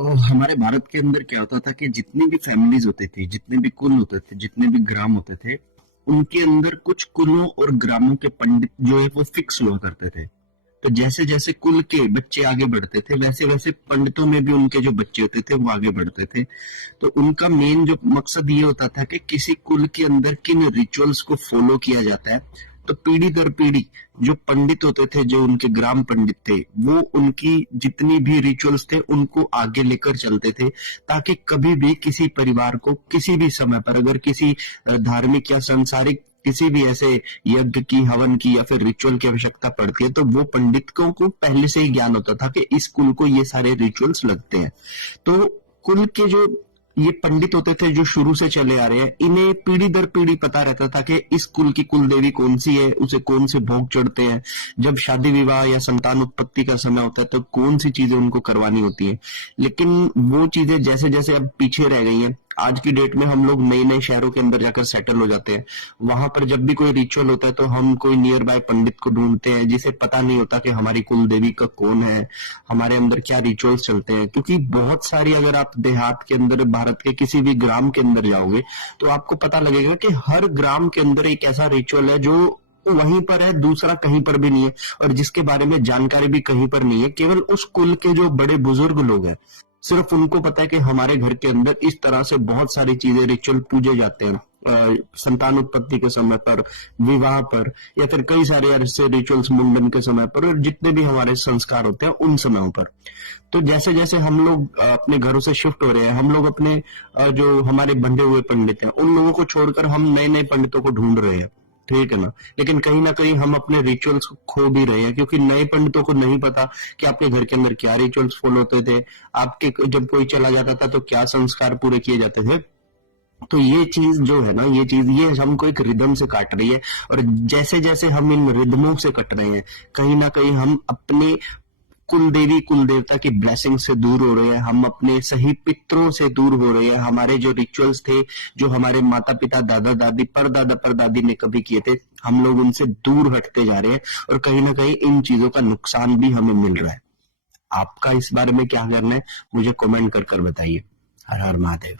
और हमारे भारत के अंदर क्या होता था कि जितनी भी फैमिलीज होती थी, जितने भी कुल होते थे, जितने भी ग्राम होते थे, उनके अंदर कुछ कुलों और ग्रामों के पंडित जो है वो फिक्स हुआ करते थे। तो जैसे जैसे कुल के बच्चे आगे बढ़ते थे, वैसे वैसे पंडितों में भी उनके जो बच्चे होते थे वो आगे बढ़ते थे। तो उनका मेन जो मकसद ये होता था कि किसी कुल के अंदर किन रिचुअल्स को फॉलो किया जाता है। तो पीढ़ी दर पीढ़ी जो पंडित होते थे, जो उनके ग्राम पंडित थे, वो उनकी जितनी भी रिचुअल्स थे उनको आगे लेकर चलते थे, ताकि कभी भी किसी परिवार को किसी भी समय पर अगर किसी धार्मिक या सांसारिक किसी भी ऐसे यज्ञ की, हवन की या फिर रिचुअल की आवश्यकता पड़ती है, तो वो पंडितों को पहले से ही ज्ञान होता था कि इस कुल को ये सारे रिचुअल्स लगते हैं। तो कुल के जो ये पंडित होते थे जो शुरू से चले आ रहे हैं, इन्हें पीढ़ी दर पीढ़ी पता रहता था कि इस कुल की कुल देवी कौन सी है, उसे कौन से भोग चढ़ते हैं, जब शादी विवाह या संतान उत्पत्ति का समय होता है तो कौन सी चीजें उनको करवानी होती है। लेकिन वो चीजें जैसे जैसे अब पीछे रह गई हैं, आज की डेट में हम लोग नए नए शहरों के अंदर जाकर सेटल हो जाते हैं। वहां पर जब भी कोई रिचुअल होता है तो हम कोई नियर बाय पंडित को ढूंढते हैं, जिसे पता नहीं होता कि हमारी कुल देवी का कौन है, हमारे अंदर क्या रिचुअल्स चलते हैं। क्योंकि बहुत सारी, अगर आप देहात के अंदर भारत के किसी भी ग्राम के अंदर जाओगे तो आपको पता लगेगा कि हर ग्राम के अंदर एक ऐसा रिचुअल है जो वहीं पर है, दूसरा कहीं पर भी नहीं है, और जिसके बारे में जानकारी भी कहीं पर नहीं है। केवल उस कुल के जो बड़े बुजुर्ग लोग हैं, सिर्फ उनको पता है कि हमारे घर के अंदर इस तरह से बहुत सारी चीजें, रिचुअल पूजे जाते हैं संतान उत्पत्ति के समय पर, विवाह पर, या फिर कई सारे ऐसे रिचुअल्स मुंडन के समय पर, और जितने भी हमारे संस्कार होते हैं उन समयों पर। तो जैसे जैसे हम लोग अपने घरों से शिफ्ट हो रहे हैं, हम लोग अपने जो हमारे बंधे हुए पंडित हैं उन लोगों को छोड़कर हम नए नए पंडितों को ढूंढ रहे हैं, ठीक है ना। लेकिन कहीं ना कहीं हम अपने रिचुअल्स को खो भी रहे हैं, क्योंकि नए पंडितों को नहीं पता कि आपके घर के अंदर क्या रिचुअल्स फॉलो होते थे, आपके जब कोई चला जाता था तो क्या संस्कार पूरे किए जाते थे। तो ये चीज जो है ना, ये चीज ये हमको एक रिदम से काट रही है। और जैसे जैसे हम इन रिदमों से कट रहे हैं, कहीं ना कहीं हम अपने कुल देवी कुल देवता की ब्लेसिंग से दूर हो रहे हैं, हम अपने सही पितरों से दूर हो रहे हैं। हमारे जो रिचुअल्स थे, जो हमारे माता पिता, दादा दादी, परदादा परदादी ने कभी किए थे, हम लोग उनसे दूर हटते जा रहे हैं, और कहीं ना कहीं इन चीजों का नुकसान भी हमें मिल रहा है। आपका इस बारे में क्या करना है, मुझे कमेंट कर बताइए। हर हर महादेव।